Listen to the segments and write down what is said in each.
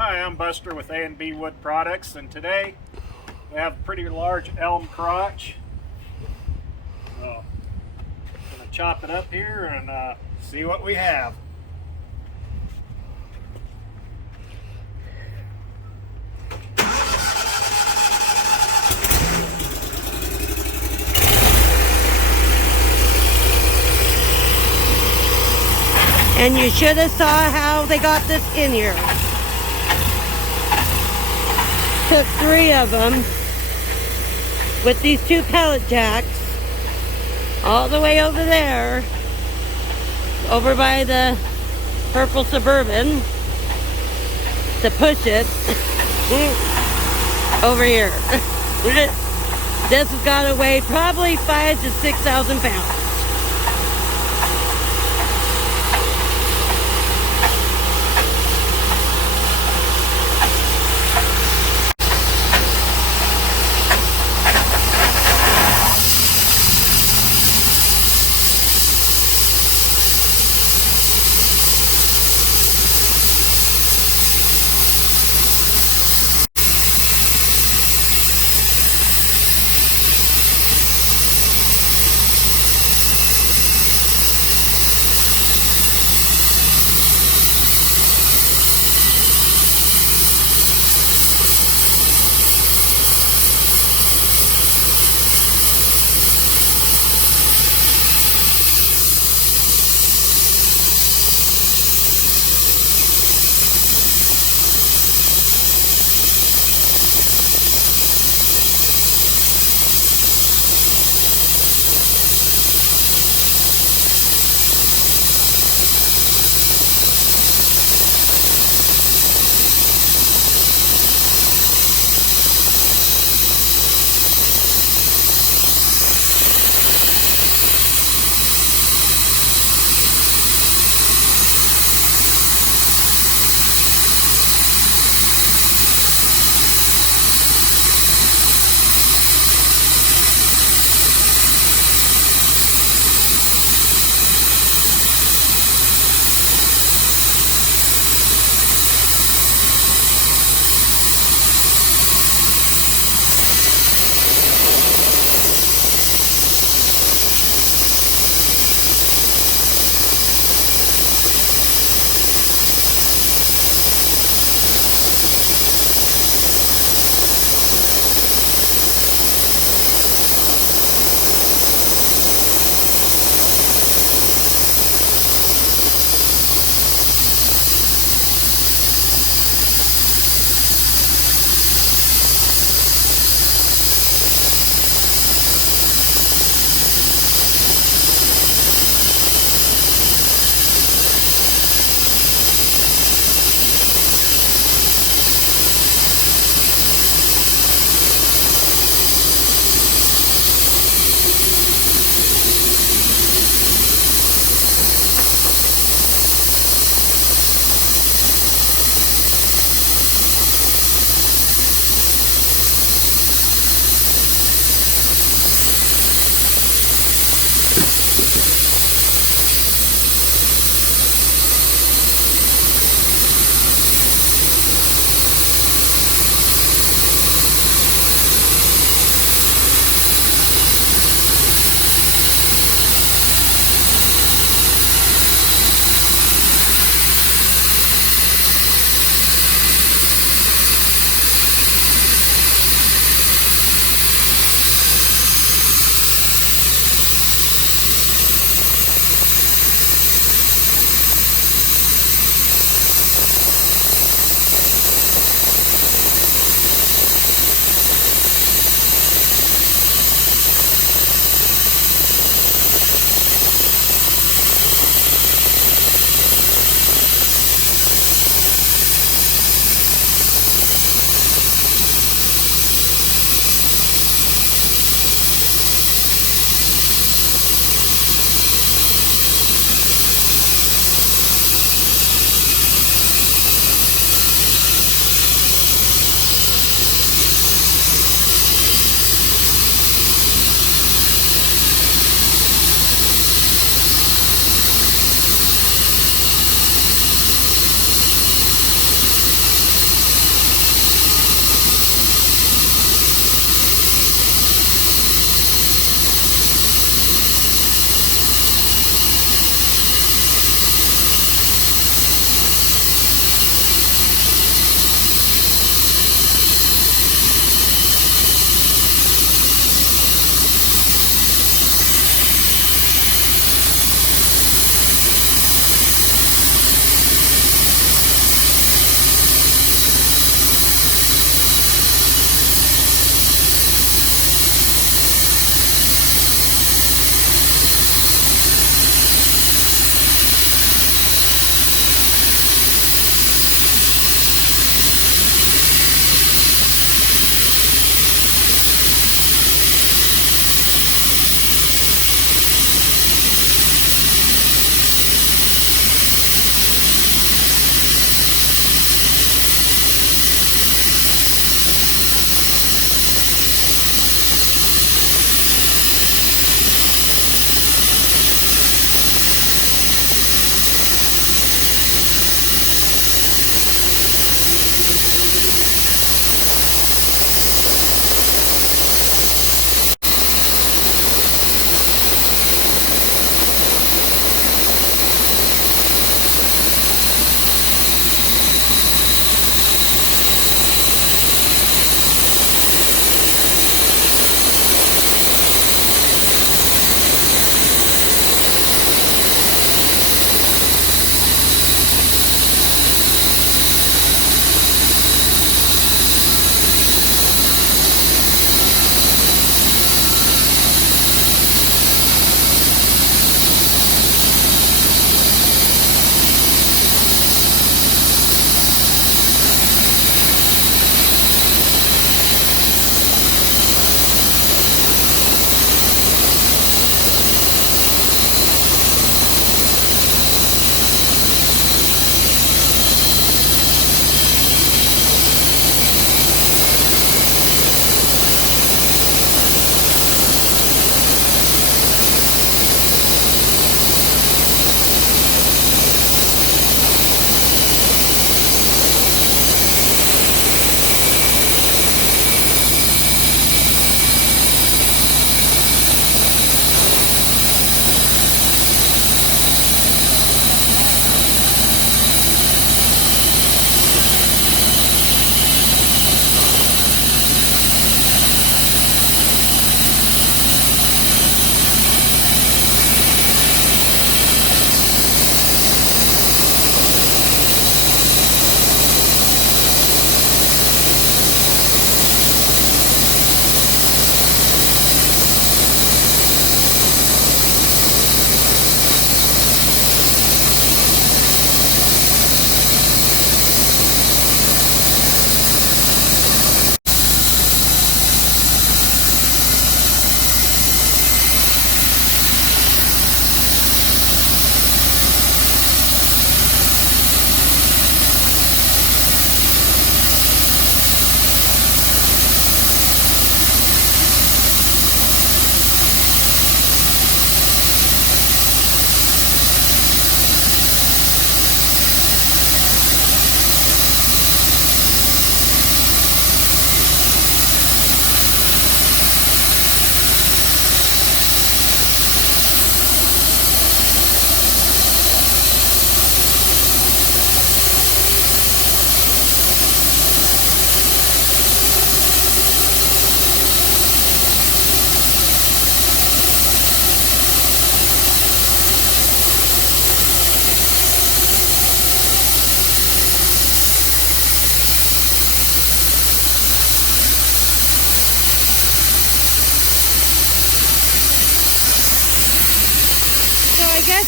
Hi, I'm Buster with A&B Wood Products, and today we have a pretty large elm crotch. So, I'm going to chop it up here and see what we have. And you should have saw how they got this in here. Took 3 of them with these 2 pallet jacks all the way over there, over by the purple Suburban, to push it over here. This has got to weigh probably 5,000 to 6,000 pounds.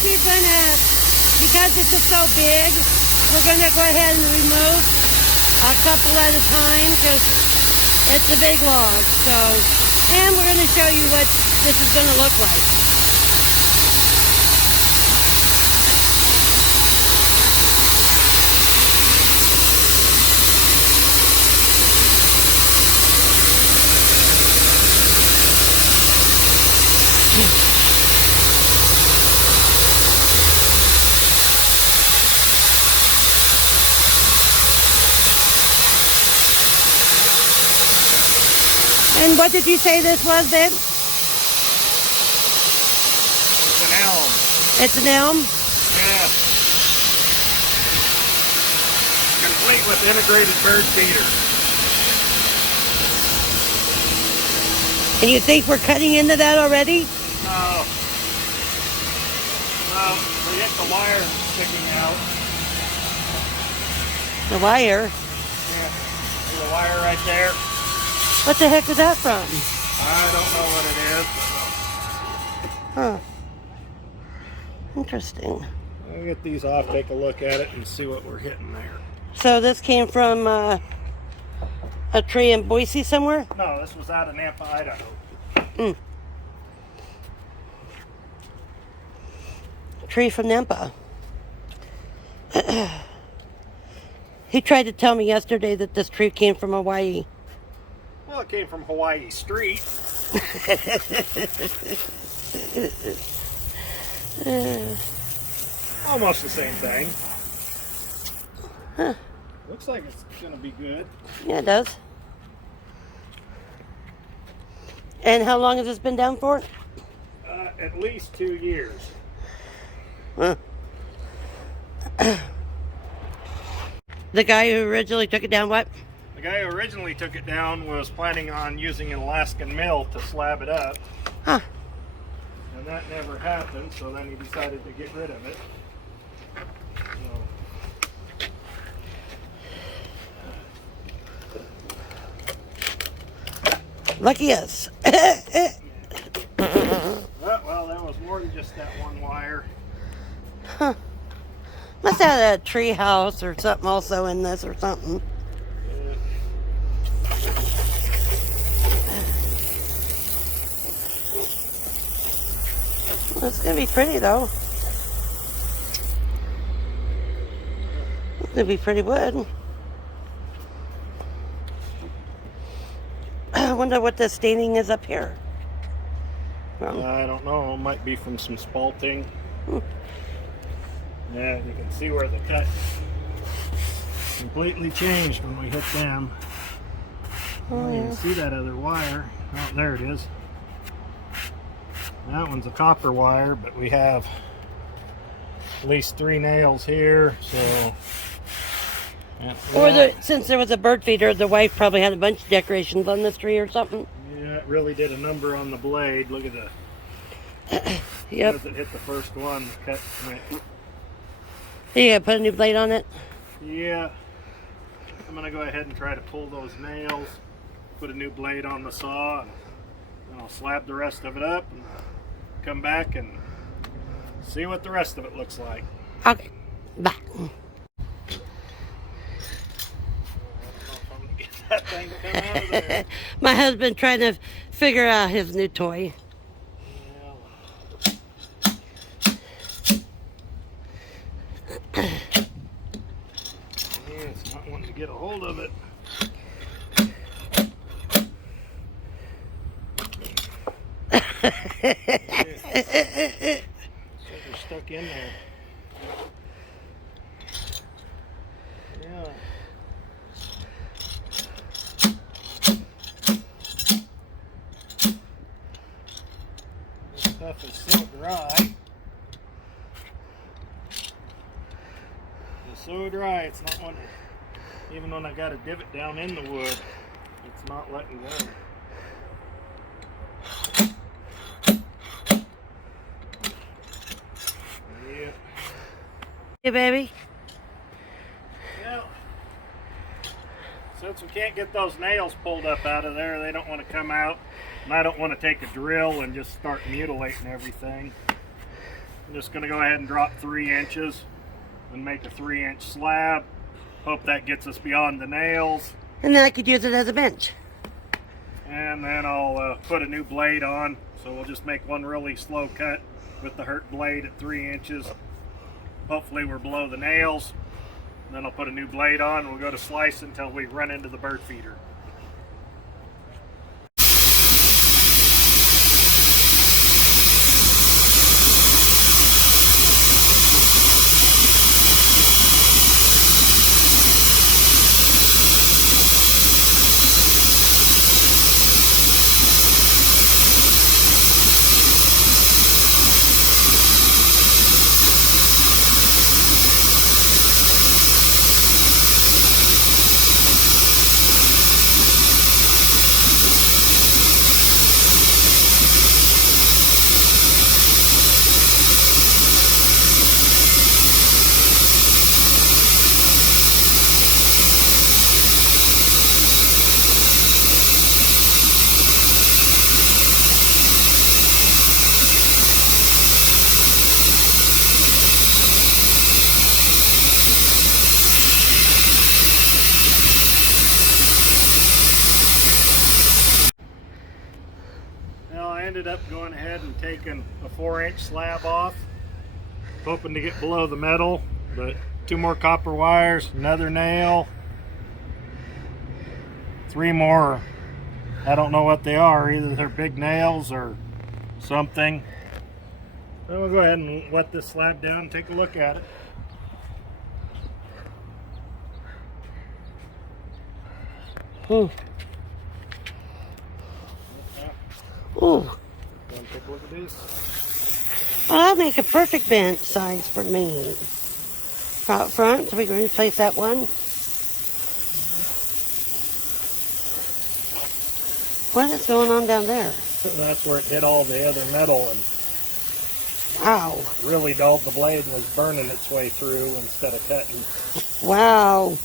because this is so big, we're gonna go ahead and remove a couple at a time because it's a big log. So, and we're gonna show you what this is gonna look like. And what did you say this was, babe? It's an elm. It's an elm? Yeah. Complete with integrated bird feeder. And you think we're cutting into that already? No. No, we hit the wire sticking out. The wire? Yeah. See the wire right there? What the heck is that from? I don't know what it is. Huh. Interesting. I'll get these off, take a look at it, and see what we're hitting there. So this came from a tree in Boise somewhere? No, this was out of Nampa, Idaho. Mm. Tree from Nampa. He tried to tell me yesterday that this tree came from Hawaii. Well, it came from Hawaii Street. Almost the same thing. Huh. Looks like it's going to be good. Yeah, it does. And how long has this been down for? At least 2 years. Huh. The guy who originally took it down, what? The guy who originally took it down was planning on using an Alaskan mill to slab it up. Huh. And that never happened, so then he decided to get rid of it. So. Lucky us. Well, there was more than just that one wire. Huh. Must have a tree house or something also in this or something. It's gonna be pretty though. It's gonna be pretty wood. I wonder what the staining is up here. I don't know. It might be from some spalting. Yeah, you can see where the cut completely changed when we hit them. Oh, You yeah. can see that other wire. Oh, there it is. That one's a copper wire, but we have at least 3 nails here, so. Or since there was a bird feeder, the wife probably had a bunch of decorations on this tree or something. Yeah, it really did a number on the blade. Look at the. Yep. As it hit the first one, the cut went. You gotta put a new blade on it? Yeah. I'm gonna go ahead and try to pull those nails, put a new blade on the saw, and I'll slab the rest of it up and come back and see what the rest of it looks like. Okay. Bye. That thing to come out of there. My husband trying to figure out his new toy. Yeah, it's not wanting to get a hold of it. So they're stuck in there. Yeah. This stuff is so dry. It's so dry, it's not wanting to, even when I got a divot down in the wood, it's not letting go. Yeah. Hey, baby. Well, since we can't get those nails pulled up out of there, they don't want to come out. And I don't want to take a drill and just start mutilating everything. I'm just going to go ahead and drop 3 inches and make a 3-inch slab. Hope that gets us beyond the nails. And then I could use it as a bench. And then I'll put a new blade on. So we'll just make one really slow cut with the hurt blade at 3 inches. Hopefully we're below the nails. And then I'll put a new blade on. We'll go to slice until we run into the bird feeder. I ended up going ahead and taking a 4-inch slab off, hoping to get below the metal, but 2 more copper wires, another nail, 3 more. I don't know what they are, either they're big nails or something. So we'll go ahead and wet this slab down and take a look at it. Ooh. Ooh. Take a look at this. Well, that'll make a perfect bench size for me. Out front, so we can replace that one. What is going on down there? That's where it hit all the other metal and Wow. really dulled the blade and was burning its way through instead of cutting. Wow. And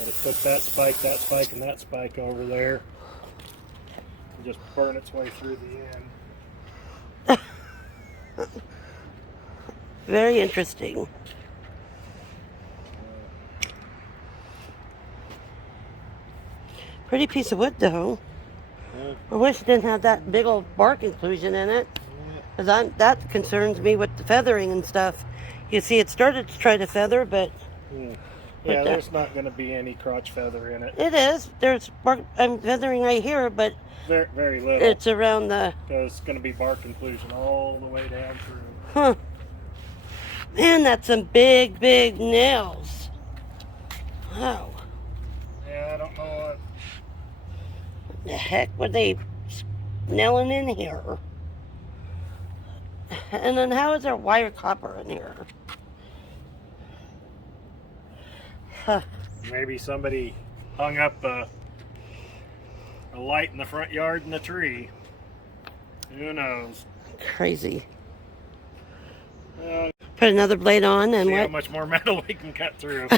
then it took that spike, and that spike over there. And just burn its way through the end. Very interesting. Pretty piece of wood though. Yeah. I wish it didn't have that big old bark inclusion in it. Because that concerns me with the feathering and stuff. You see it started to try to feather, but... Yeah, there's not going to be any crotch feather in it. It is. There's bark, I'm feathering right here, but... Very, very little. It's around the... Because it's going to be bark inclusion all the way down through. Huh. Man, that's some big, big nails. Wow. Yeah, I don't know what... The heck were they nailing in here? And then how is there wire copper in here? Huh. Maybe somebody hung up a light in the front yard in the tree. Who knows? Crazy. Put another blade on and see what? how much more metal we can cut through.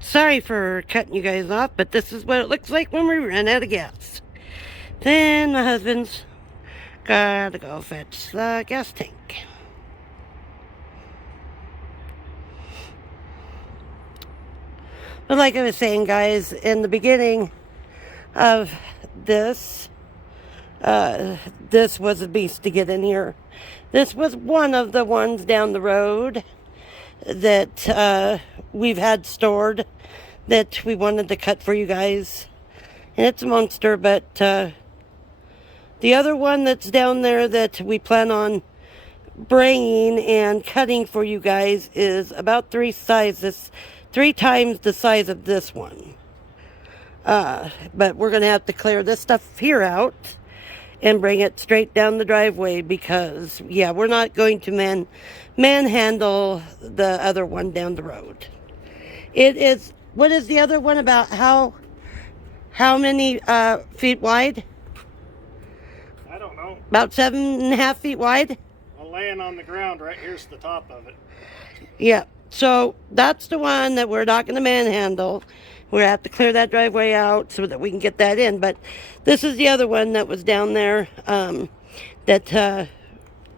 Sorry for cutting you guys off, but this is what it looks like when we run out of gas. Then my husband's gotta go fetch the gas tank. But like I was saying, guys, in the beginning of this, this was a beast to get in here. This was one of the ones down the road that we've had stored that we wanted to cut for you guys. And it's a monster, but the other one that's down there that we plan on bringing and cutting for you guys is about 3 times the size of this one. But we're going to have to clear this stuff here out and bring it straight down the driveway because, yeah, we're not going to manhandle the other one down the road. It is, what is the other one about? How many feet wide? I don't know. About 7.5 feet wide? I'm laying on the ground. Right here's the top of it. Yeah. So that's the one that we're not going to manhandle. We're going to have to clear that driveway out so that we can get that in. But this is the other one that was down there that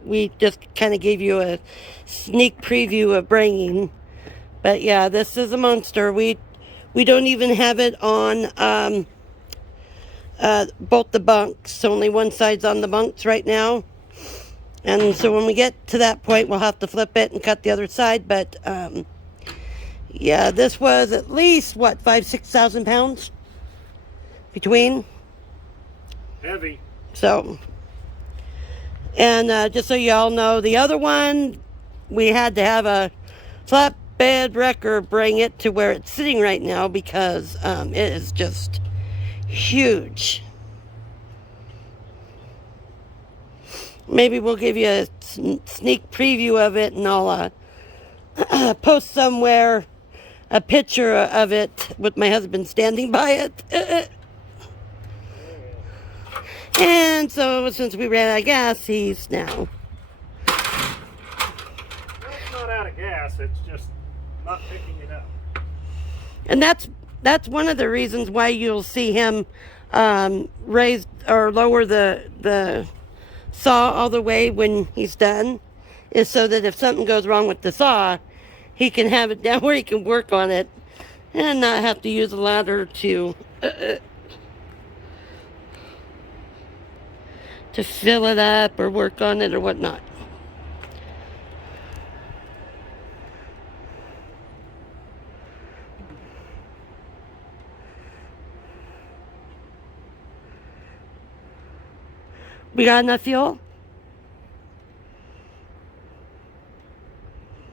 we just kind of gave you a sneak preview of bringing. But yeah, this is a monster. We don't even have it on both the bunks. Only one side's on the bunks right now. And so when we get to that point, we'll have to flip it and cut the other side. But yeah, this was at least, what, 5,000-6,000 pounds between? Heavy. So, and just so y'all know, the other one, we had to have a flatbed wrecker bring it to where it's sitting right now because it is just huge. Maybe we'll give you a sneak preview of it, and I'll post somewhere a picture of it with my husband standing by it. And so since we ran out of gas, he's now. Well, it's not out of gas. It's just not picking it up. And that's one of the reasons why you'll see him raise or lower the saw all the way when he's done, is so that if something goes wrong with the saw, he can have it down where he can work on it and not have to use a ladder to fill it up or work on it or whatnot. We got enough fuel?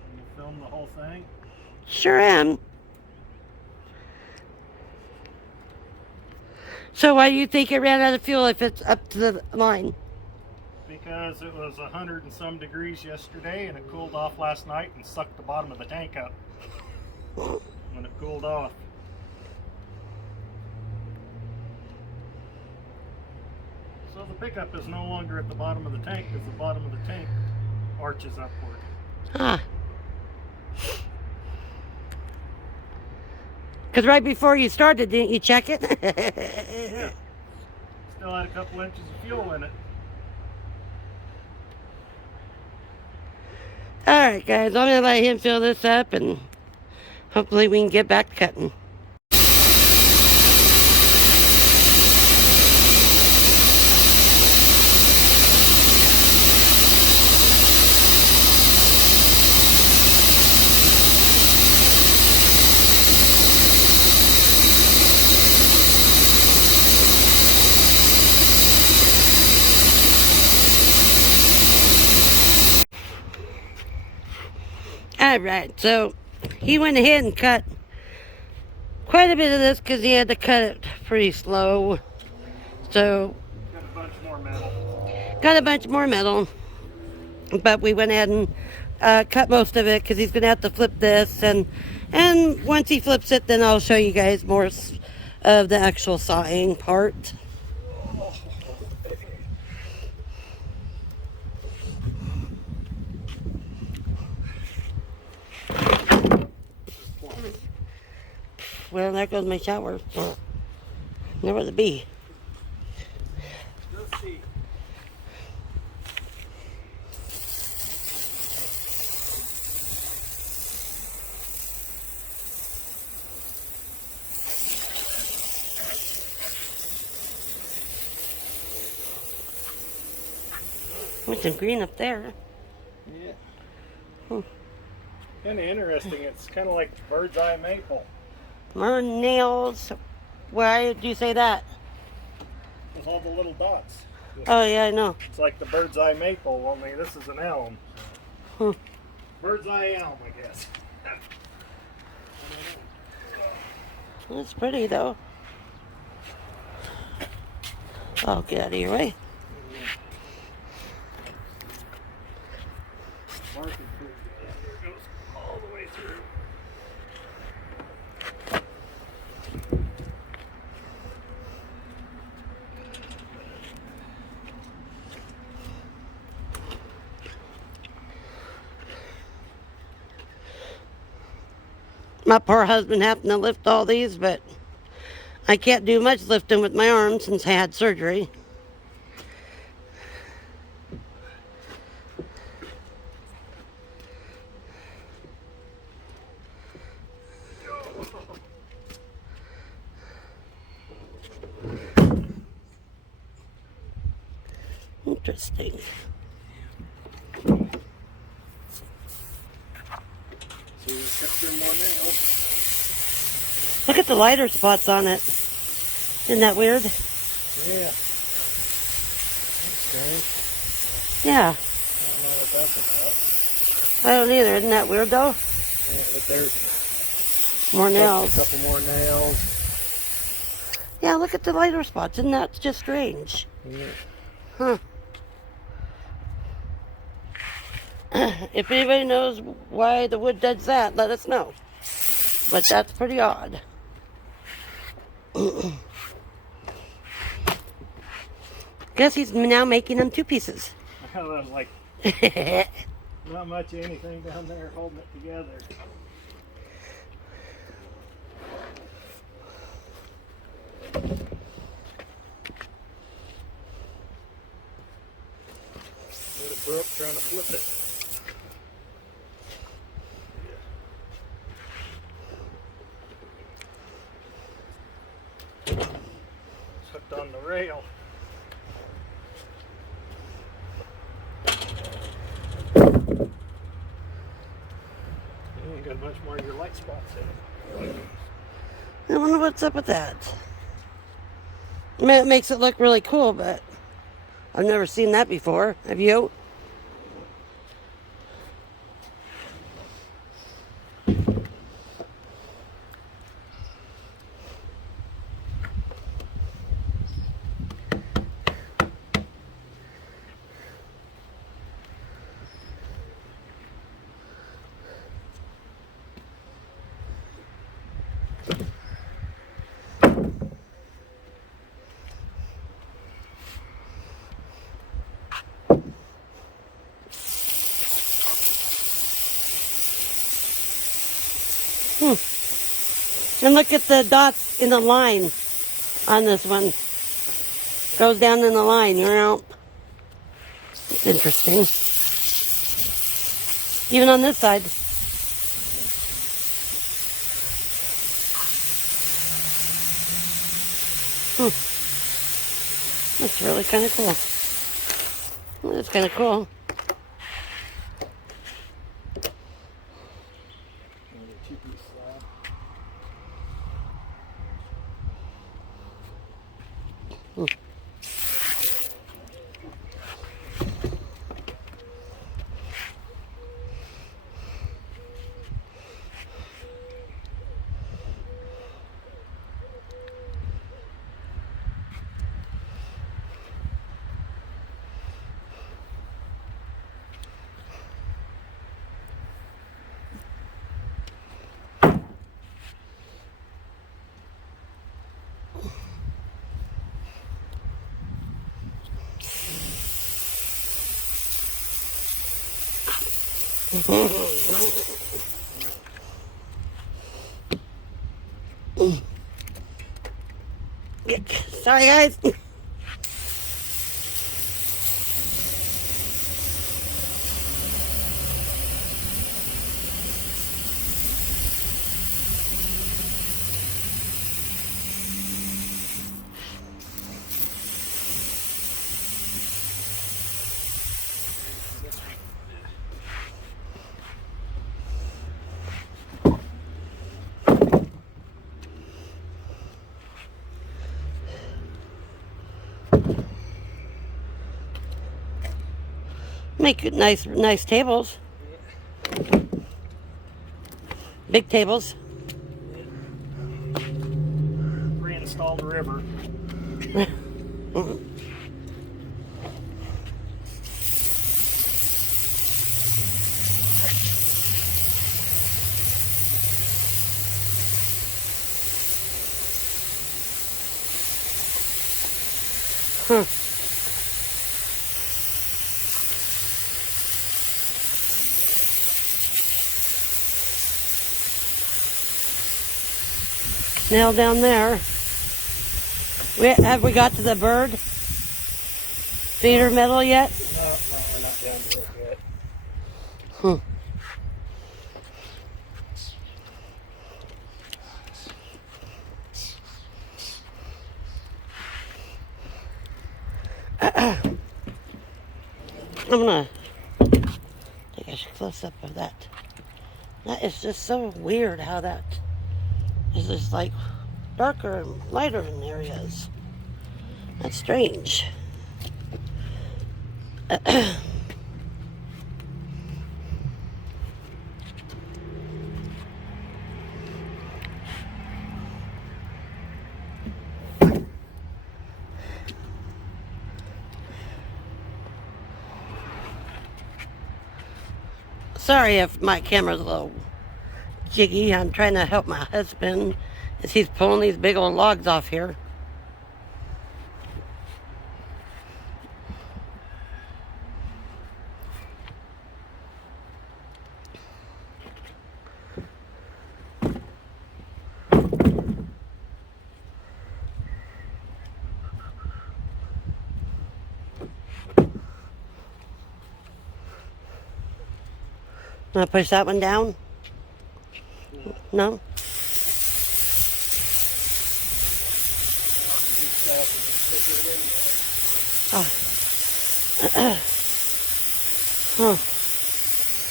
Can you film the whole thing? Sure am. So why do you think it ran out of fuel if it's up to the line? Because it was 100 and some degrees yesterday and it cooled off last night and sucked the bottom of the tank up when it cooled off. So the pickup is no longer at the bottom of the tank because the bottom of the tank arches upward. Ah. Because right before you started, didn't you check it? Yeah. Still had a couple inches of fuel in it. Alright guys, I'm going to let him fill this up and hopefully we can get back to cutting. Alright, so he went ahead and cut quite a bit of this because he had to cut it pretty slow. So, Got a bunch more metal. got a bunch more metal. But we went ahead and cut most of it because he's going to have to flip this. And once he flips it, then I'll show you guys more of the actual sawing part. Well, there goes my shower. Nowhere to be. Let's see. There's some green up there. Yeah. Kind of interesting. It's kind of like bird's eye maple. More nails. Why did you say that? With all the little dots. Oh, yeah, I know. It's like the bird's eye maple, only this is an elm. Hmm. Bird's eye elm, I guess. It's pretty, though. Oh, get out of your way. my poor husband having to lift all these, but I can't do much lifting with my arms since I had surgery. Interesting. So you cut through more nails. Look at the lighter spots on it. Isn't that weird? Yeah. That's strange. Yeah. I don't know what that's about. I don't either. Isn't that weird though? Yeah, but there's More nails. a couple more nails. Yeah, look at the lighter spots. Isn't that just strange? Yeah. Huh. If anybody knows why the wood does that, let us know. But that's pretty odd. Guess he's now making them two pieces. Like, not much of anything down there holding it together. Would have broke trying to flip it. It's hooked on the rail. You ain't got much more of your light spots in it. I wonder what's up with that. I mean, it makes it look really cool, but I've never seen that before. Have you? And look at the dots in the line on this one. Goes down in the line, you know. It's interesting. Even on this side. That's really kind of cool. That's kind of cool. Sorry, guys. Make good, nice tables. Big tables. Reinstall the river. Huh. nail down there. Have we got to the bird feeder metal yet? No, we're not down to it yet. I'm gonna take a close up of that. That is just so weird how that is just like darker and lighter in areas. That's strange. Sorry if my camera's a little jiggy. I'm trying to help my husband as he's pulling these big old logs off here. Want to push that one down? No? Huh.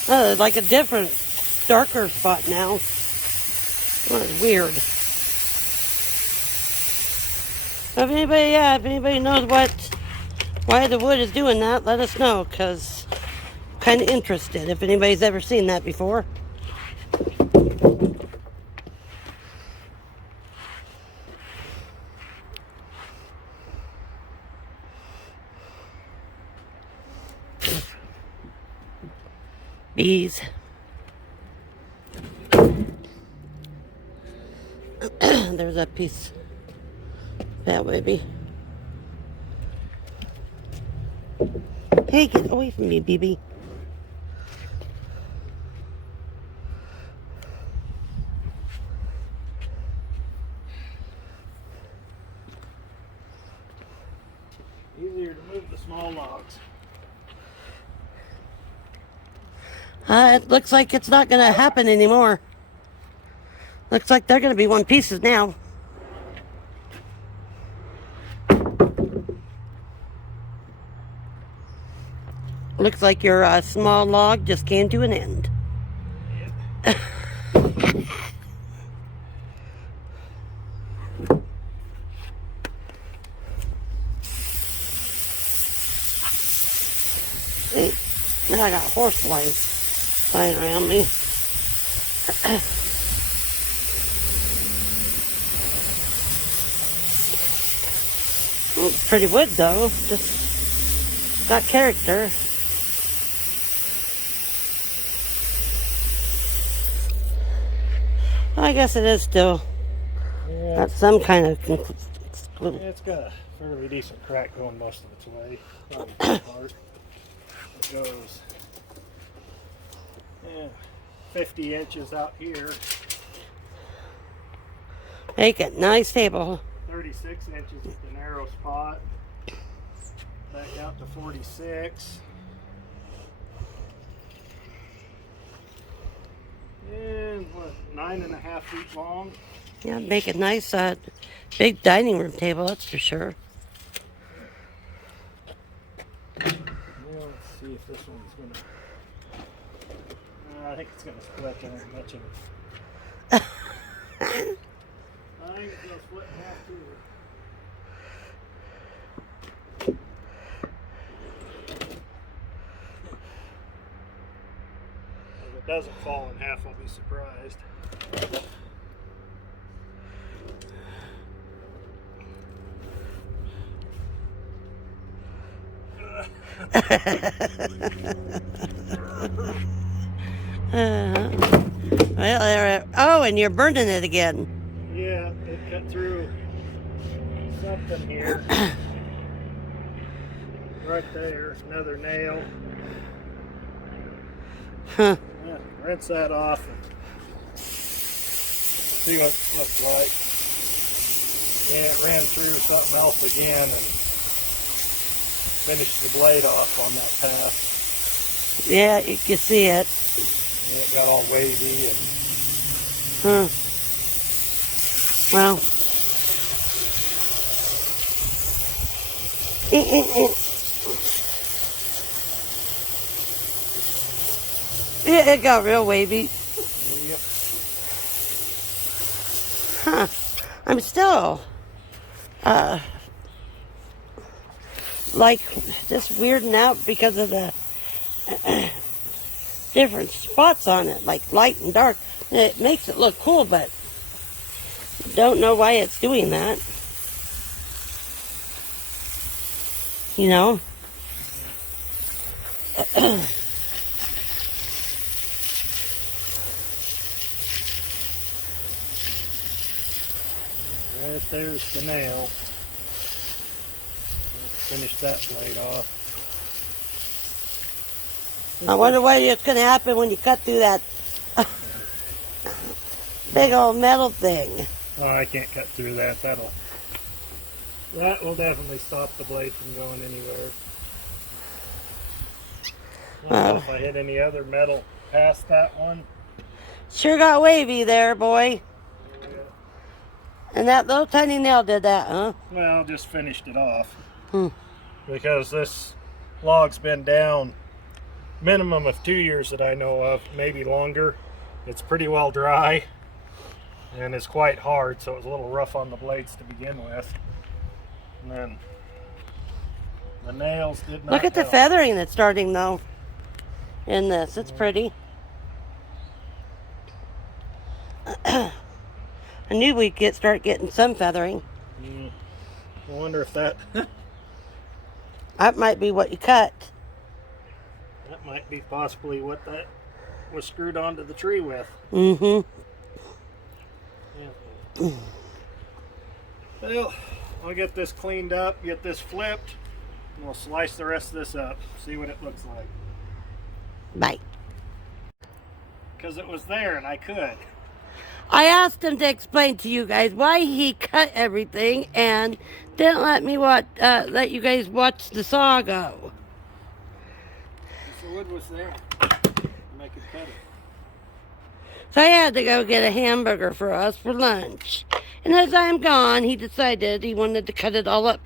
Oh, like a different, darker spot now. Oh, that's weird. If anybody knows why the wood is doing that, let us know, because I'm kind of interested if anybody's ever seen that before. Bees. There's that piece. That baby. Hey, get away from me, BB. Easier to move the small logs. It looks like it's not going to happen anymore. Looks like they're going to be one pieces now. Looks like your small log just came to an end. Yep. Hey, now I got horse flies flying around me. Pretty wood though, just got character. I guess it is still got some kind of exclude. Yeah, it's got a fairly decent crack going most of its way. Probably this part. It goes 50 inches out here. Make it nice table. 36 inches at the narrow spot. Back out to 46. And what, 9.5 feet long? Yeah, make a nice big dining room table, that's for sure. Well, let's see if this one's gonna. I think it's gonna split. There ain't much of it. I think it's gonna split in half too. If it doesn't fall in half, I'll be surprised. Oh, and you're burning it again. Yeah, it cut through something here. Right there, another nail. Huh. Yeah, rinse that off and see what it looks like. Yeah, it ran through something else again and finished the blade off on that pass. Yeah, you can see it. Yeah, it got all wavy and... Huh. Well. Yeah, it got real wavy. Yep. Huh. I'm still like just weirding out because of the different spots on it, like light and dark. It makes it look cool, but don't know why it's doing that. You know? Right there's the nail. Let's finish that blade off. I wonder what it's going to happen when you cut through that big old metal thing. Oh, I can't cut through that. That will definitely stop the blade from going anywhere. I don't know if I hit any other metal past that one. Sure got wavy there, boy. Yeah. And that little tiny nail did that, huh? Well, just finished it off. Hmm. Because this log's been down minimum of 2 years that I know of, maybe longer. It's pretty well dry and it's quite hard, so it was a little rough on the blades to begin with. And then the nails did not Look at the help. feathering that's starting though in this. It's pretty. I knew we'd start getting some feathering. I wonder if that That might be what you cut. that might be possibly what that was screwed onto the tree with. Mm-hmm. Yeah. Well, I'll get this cleaned up, get this flipped, and we'll slice the rest of this up, see what it looks like. Bye. Because it was there and I could. I asked him to explain to you guys why he cut everything and didn't let me let you guys watch the saw go. The wood was there, and I could cut it. So I had to go get a hamburger for us for lunch. And as I'm gone, he decided he wanted to cut it all up.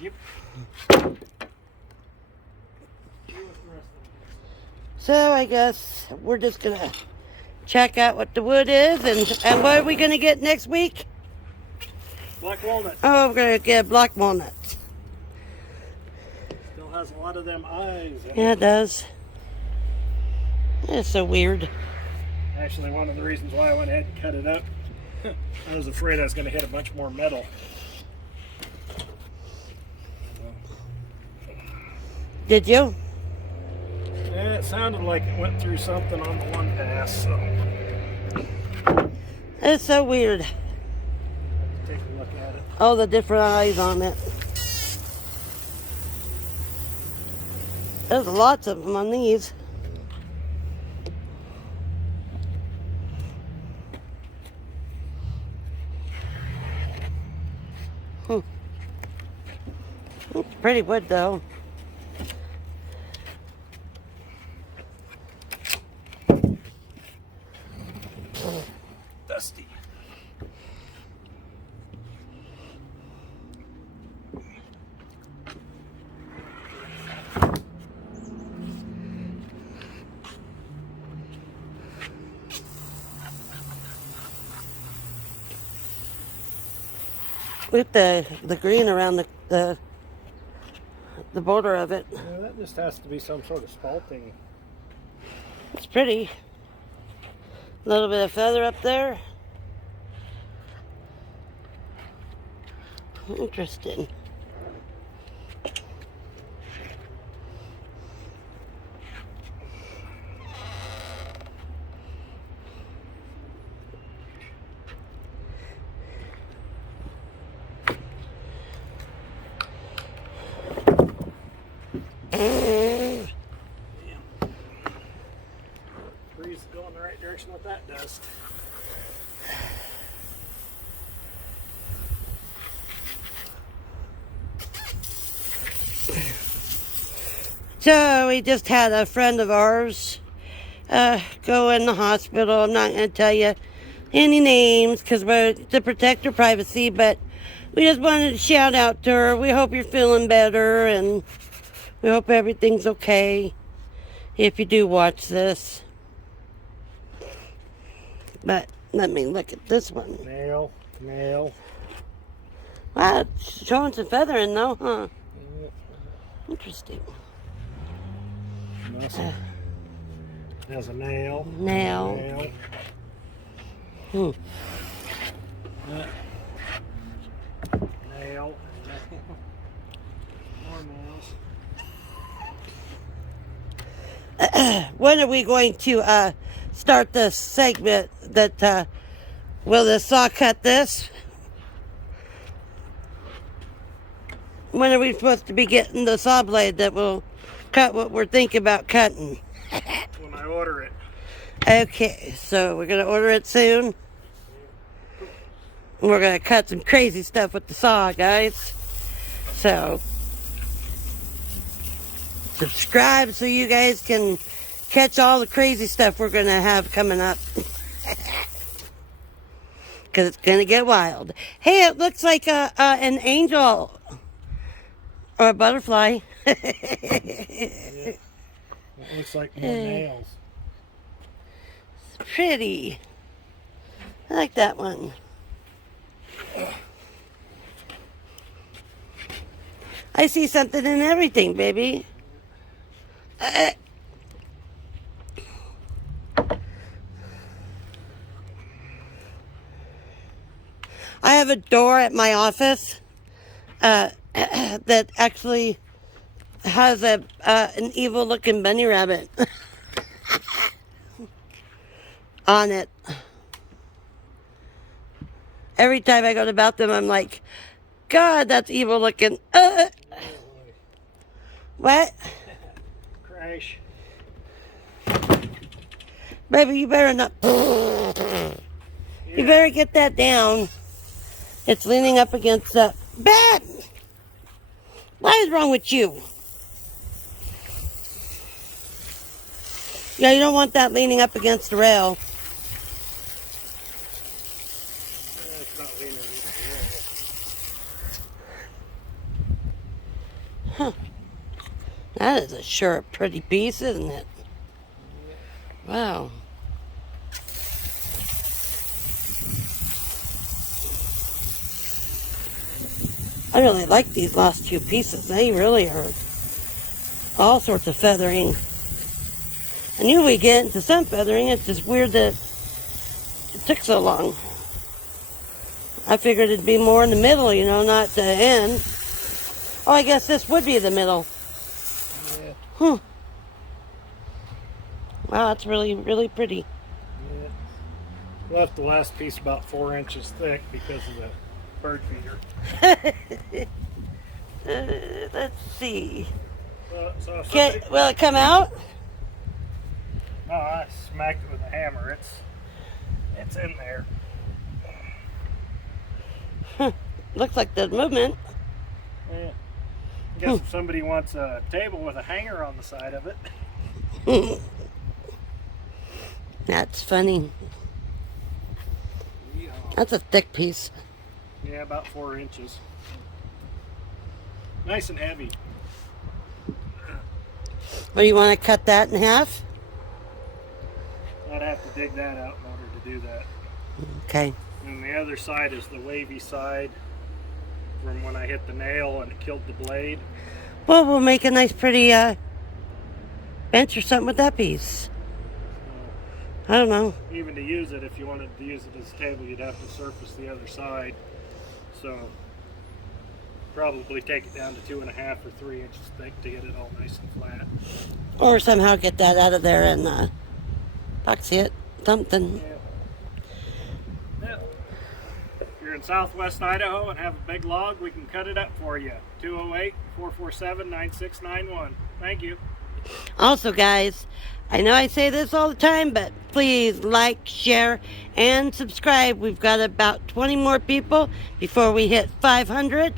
Yep. So I guess we're just gonna check out what the wood is and what are we gonna get next week? Black walnut. Oh, we're gonna get black walnut. Still has a lot of them eyes. Yeah, it does. It's so weird. Actually, one of the reasons why I went ahead and cut it up, I was afraid I was going to hit a bunch more metal. Did you? Yeah, it sounded like it went through something on the one pass, so It's so weird. take a look at it. All the different eyes on it. There's lots of them on these. It's pretty wood though. Dusty. With the green around the border of it. Yeah, that just has to be some sort of spalting. It's pretty. A little bit of feather up there. Interesting. Breeze is going in the right direction with that dust. So we just had a friend of ours go in the hospital. I'm not going to tell you any names because we're to protect her privacy, but we just wanted to shout out to her. We hope you're feeling better, and we hope everything's okay if you do watch this. But let me look at this one. Nail. Wow, it's showing some feathering though, huh? Interesting. Has a nail. Nail. Nail. More nails. When are we going to start this segment that will the saw cut this? When are we supposed to be getting the saw blade that will cut what we're thinking about cutting? When I order it. Okay, so we're going to order it soon. We're going to cut some crazy stuff with the saw, guys. So, subscribe so you guys can catch all the crazy stuff we're going to have coming up. Because it's going to get wild. Hey, it looks like an angel. Or a butterfly. Yeah. It looks like more nails. It's pretty. I like that one. I see something in everything, baby. I have a door at my office that actually has an evil looking bunny rabbit on it. Every time I go to the bathroom, I'm like, God, that's evil looking. What? Crash. Baby, you better not. You better get that down. It's leaning up against the bed. What is wrong with you? Yeah, you don't want that leaning up against the rail. It's not leaning against the wall. Huh. That is a sure pretty piece, isn't it? Wow. I really like these last two pieces. They really are all sorts of feathering. I knew we'd get into some feathering. It's just weird that it took so long. I figured it'd be more in the middle, you know, not the end. Oh, I guess this would be the middle. Yeah. Wow, that's really, really pretty. Yeah. Left the last piece about 4 inches thick because of the bird feeder. Let's see. So Will it come out? No, I smacked it with a hammer. It's in there. Looks like the movement. Yeah. I guess if somebody wants a table with a hanger on the side of it. That's funny. Yeah. That's a thick piece. Yeah, about 4 inches. Nice and heavy. Well, you want to cut that in half? I'd have to dig that out in order to do that. Okay. And the other side is the wavy side from when I hit the nail and it killed the blade. Well, we'll make a nice pretty bench or something with that piece. I don't know. Even to use it, if you wanted to use it as a table, you'd have to surface the other side. So probably take it down to 2.5 or 3 inches thick to get it all nice and flat. Or somehow get that out of there and epoxy it. Something. Yeah. Yeah. If you're in southwest Idaho and have a big log, we can cut it up for you. 208-447-9691. Thank you. Also, guys, I know I say this all the time, but please like, share, and subscribe. We've got about 20 more people before we hit 500.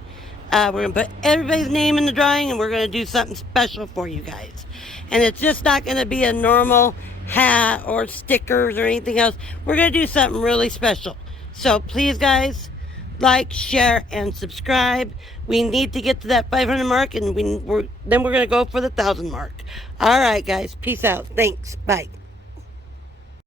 We're going to put everybody's name in the drawing, and we're going to do something special for you guys. And it's just not going to be a normal hat or stickers or anything else. We're going to do something really special. So please, guys, like, share, and subscribe. We need to get to that 500 mark, and then we're going to go for the 1,000 mark. All right, guys. Peace out. Thanks. Bye.